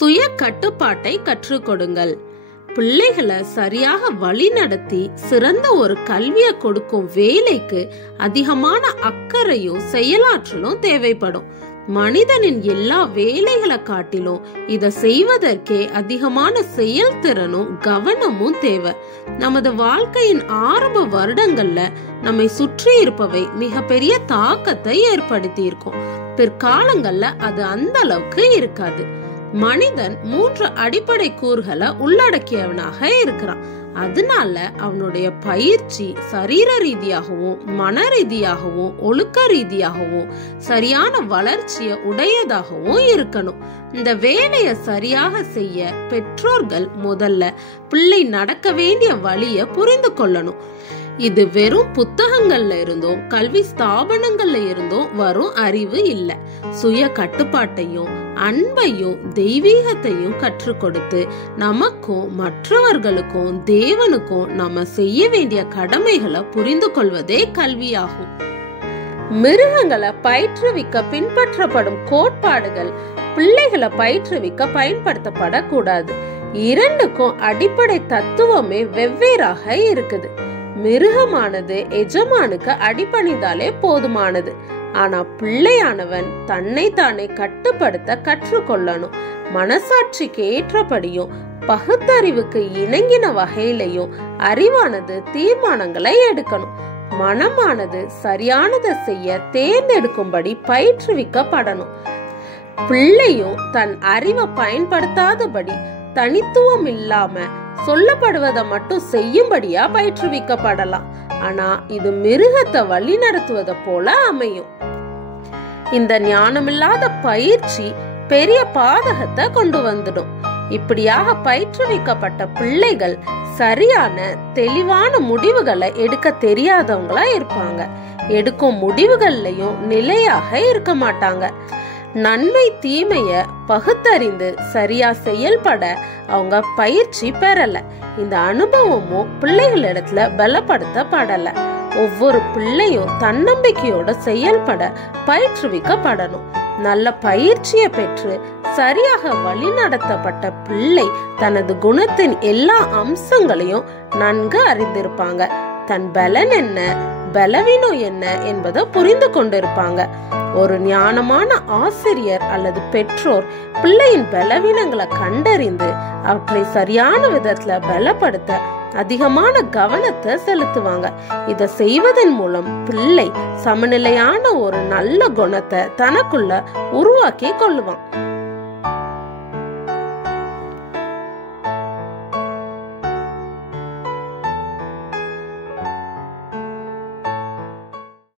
சுய கட்டுப்பாட்டை கற்றுக் கொடுங்கள். பிள்ளைகளை சரியாக வழி நடத்தி சிறந்த ஒரு கல்வியை கொடுக்கும் வேலைக்கு அதிகமான அக்கறையும் செயலாற்றலும் தேவைப்படும். மனிதனின் எல்லா வேலைகளை காட்டிலும் இதை செய்வதற்கே அதிகமான செயல்திறனும் கவனமும் தேவை. நமது வாழ்க்கையின் ஆரம்ப வருடங்கள்ல நம்மை சுற்றி இருப்பவை மிகப்பெரிய தாக்கத்தை ஏற்படுத்தி இருக்கும். பிற்காலங்கள்ல அது அந்த அளவுக்கு இருக்காது. மனிதன் 3 அடிப்படை கூறுகளை உள்ளடக்கியவனாக இருக்கிறான். அதனால அவனுடைய பயிற்சி சரீர ரீதியாகவும் மன ரீதியாகவும் ஒழுக்க ரீதியாகவும் சரியான வளர்ச்சியை உடையதாகவும் இருக்கணும். இந்த வேலையை சரியாக செய்ய பெற்றோர்கள் முதல்ல பிள்ளை நடக்க வேண்டிய வழியை புரிந்து கொள்ளணும். இது வெறும் புத்தகங்கள்ல இருந்தும் கல்வி ஸ்தாபனங்கள்ல இருந்தும் வரும் அறிவு இல்ல. சுய கட்டுப்பாட்டையும் அன்பையும் தெய்வீகத்தையும் கற்றுக் கொடுத்து நமக்கும் மற்றவர்களுக்கும் தேவனுக்கும் நம்ம செய்ய வேண்டிய கடமைகளை புரிந்து கொள்வதே கல்வியாகும். மிருகங்களை பயிற்றுவிக்க பின்பற்றப்படும் கோட்பாடுகள் பிள்ளைகளை பயிற்றுவிக்க பயன்படுத்தப்படக்கூடாது. இரண்டுக்கும் அடிப்படை தத்துவமே வெவ்வேறாக இருக்குது. மிருகமானது எஜமானுக்கு அடிபணிந்தாலே போதுமானது. ஆனா பிள்ளையானவன் தன்னை தானே கட்டுப்படுத்த கற்றுக்கொள்ளணும். மனசாட்சிக்கு ஏற்றபடியும் பகுத்தறிவுக்கு இணங்கின வகையிலையும் அறிவானது தீர்மானங்களை எடுக்கணும். மனமானது சரியானதை செய்ய தேர்ந்தெடுக்கும்படி பயிற்றுவிக்கப்படணும். பிள்ளையும் தன் அறிவை பயன்படுத்தாதபடி தனித்துவம் இல்லாம சொல்லப்படுவதை மட்டும் செய்யும்படியா பயிற்றுவிக்கப்படலாம். ஆனா இது மிருகத்தை வழி நடத்துவதை போல அமையும். இந்த ஞானமில்லாத பயிற்சி பெரிய பாதகத்தை கொண்டு வந்துடும். இப்படியாக பயிற்றுவிக்கப்பட்ட பிள்ளைகள் சரியான தெளிவான முடிவுகளை எடுக்க தெரியாதவங்களா இருப்பாங்க. எடுக்கும் முடிவுகள்லயும் நிலையாக இருக்க மாட்டாங்க. நன்மை தீமைய பகுத்தறிந்து சரியா செயல்பட அவங்க பயிற்சி பெறல. இந்த அனுபவமும் பிள்ளைகளிடத்துல பலப்படுத்தப்படல. ஒவ்வொரு பிள்ளையும் தன்னம்பிக்கையோட செயல்பட பயிற்றுவிக்கப்படணும். நல்ல பயிற்சியை பெற்று சரியாக வழி நடத்தப்பட்ட பிள்ளை தனது குணத்தின் எல்லா அம்சங்களையும் நன்கு அறிந்திருப்பாங்க. தன் பலன் என்ன பலவீனம் என்ன என்பதை புரிந்து கொண்டிருப்பாங்க. ஒரு ஞானமான ஆசிரியர் அல்லது பெற்றோர் பிள்ளையின் பலவீனங்களை கண்டறிந்து அவற்றை சரியான விதத்துல பலப்படுத்த அதிகமான கவனத்தை செலுத்துவாங்க. இதை செய்வதன் மூலம் பிள்ளை சமநிலையான ஒரு நல்ல குணத்தை தனக்குள்ள உருவாக்கி கொள்ளுவான்.